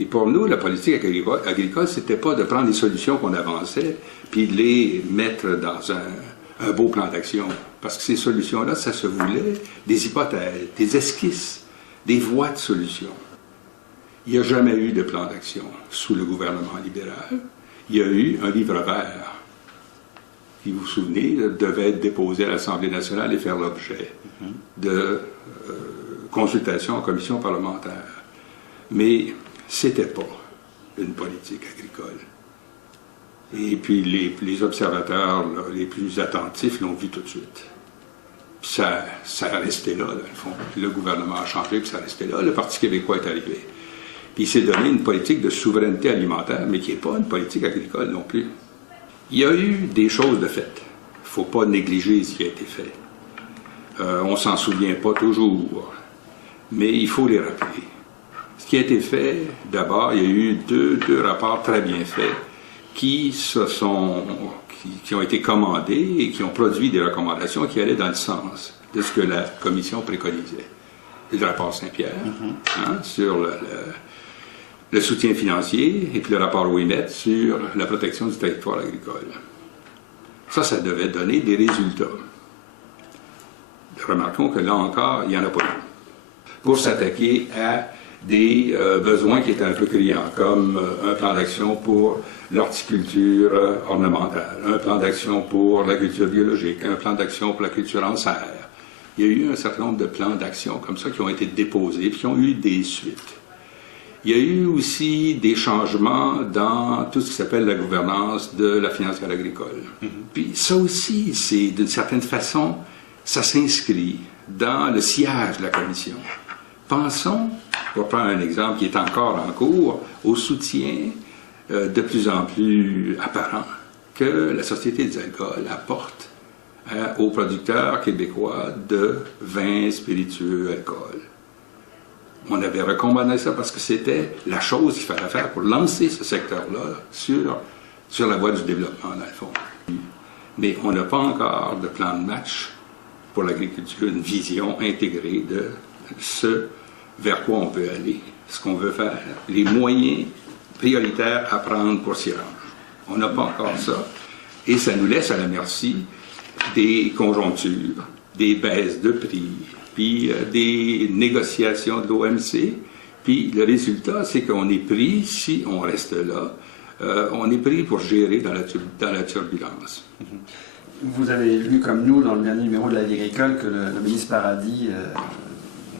Puis pour nous, la politique agricole, c'était pas de prendre les solutions qu'on avançait, puis de les mettre dans un beau plan d'action. Parce que ces solutions-là, ça se voulait des hypothèses, des esquisses, des voies de solutions. Il n'y a jamais eu de plan d'action sous le gouvernement libéral. Il y a eu un livre vert qui, vous vous souvenez, devait être déposé à l'Assemblée nationale et faire l'objet de consultations en commission parlementaire. Mais c'était pas une politique agricole. Et puis les observateurs là, les plus attentifs l'ont vu tout de suite. Puis ça restait là, dans le fond. Puis le gouvernement a changé, puis ça restait là. Le Parti québécois est arrivé. Puis il s'est donné une politique de souveraineté alimentaire, mais qui n'est pas une politique agricole non plus. Il y a eu des choses de faites. Il ne faut pas négliger ce qui a été fait. On ne s'en souvient pas toujours, mais il faut les rappeler. Ce qui a été fait, d'abord, il y a eu deux rapports très bien faits qui ont été commandés et qui ont produit des recommandations qui allaient dans le sens de ce que la Commission préconisait. Le rapport Saint-Pierre sur le soutien financier et puis le rapport Ouimet sur la protection du territoire agricole. Ça devait donner des résultats. Remarquons que là encore, il n'y en a pas eu. Pour s'attaquer à des besoins qui étaient un peu criants, comme un plan d'action pour l'horticulture ornementale, un plan d'action pour la culture biologique, un plan d'action pour la culture en serre. Il y a eu un certain nombre de plans d'action comme ça qui ont été déposés et qui ont eu des suites. Il y a eu aussi des changements dans tout ce qui s'appelle la gouvernance de la financière agricole. Puis ça aussi, c'est d'une certaine façon, ça s'inscrit dans le sillage de la Commission. Pensons, pour prendre un exemple qui est encore en cours, au soutien de plus en plus apparent que la Société des alcools apporte aux producteurs québécois de vins spiritueux alcool. On avait recommandé ça parce que c'était la chose qu'il fallait faire pour lancer ce secteur-là sur la voie du développement, dans le fond. Mais on n'a pas encore de plan de match pour l'agriculture, une vision intégrée de ce vers quoi on veut aller, ce qu'on veut faire, les moyens prioritaires à prendre pour s'y rendre. On n'a pas encore ça. Et ça nous laisse à la merci des conjonctures, des baisses de prix, puis des négociations de l'OMC. Puis le résultat, c'est qu'on est pris, si on reste là, on est pris pour gérer dans la turbulence. Vous avez lu comme nous dans le dernier numéro de La Vie agricole que le ministre Paradis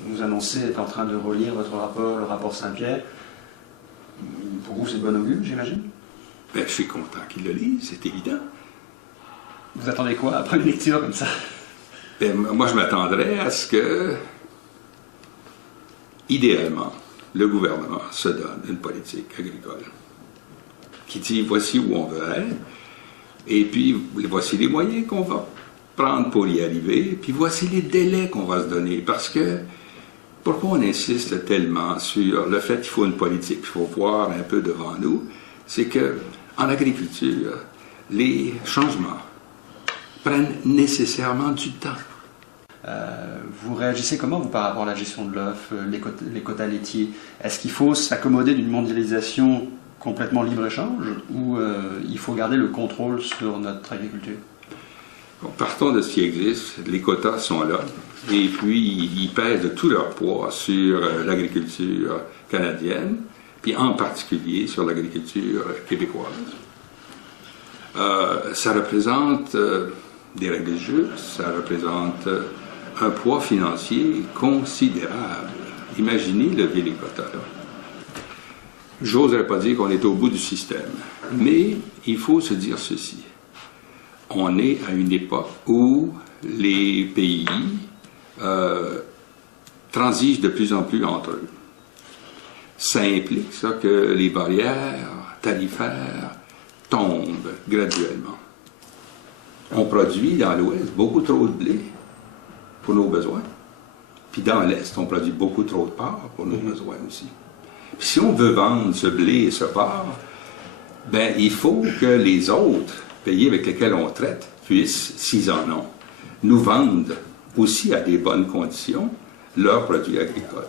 nous annonçait être en train de relire votre rapport, le rapport Saint-Pierre. Pour vous, c'est de bon augure, j'imagine? Ben, je suis content qu'il le lise, c'est évident. Vous attendez quoi après une lecture comme ça? Ben, moi, je m'attendrais à ce que, idéalement, le gouvernement se donne une politique agricole qui dit voici où on veut être, et puis voici les moyens qu'on va prendre pour y arriver, puis voici les délais qu'on va se donner. Parce que, pourquoi on insiste tellement sur le fait qu'il faut une politique, qu'il faut voir un peu devant nous, c'est que en agriculture, les changements prennent nécessairement du temps. Vous réagissez comment, vous, par rapport à la gestion de l'œuf, les quotas laitiers? Est-ce qu'il faut s'accommoder d'une mondialisation complètement libre-échange ou il faut garder le contrôle sur notre agriculture? Bon, partons de ce qui existe. Les quotas sont là et puis ils pèsent de tout leur poids sur l'agriculture canadienne, puis en particulier sur l'agriculture québécoise. Ça représente des règles de jeu, ça représente un poids financier considérable. Imaginez lever les quotas là. J'oserais pas dire qu'on est au bout du système, mais il faut se dire ceci. On est à une époque où les pays transigent de plus en plus entre eux. Ça implique ça que les barrières tarifaires tombent graduellement. On produit dans l'Ouest beaucoup trop de blé pour nos besoins. Puis dans l'Est, on produit beaucoup trop de porc pour nos besoins aussi. Puis si on veut vendre ce blé et ce porc, ben il faut que les autres pays avec lesquels on traite puissent, s'ils en ont, nous vendre aussi à des bonnes conditions leurs produits agricoles.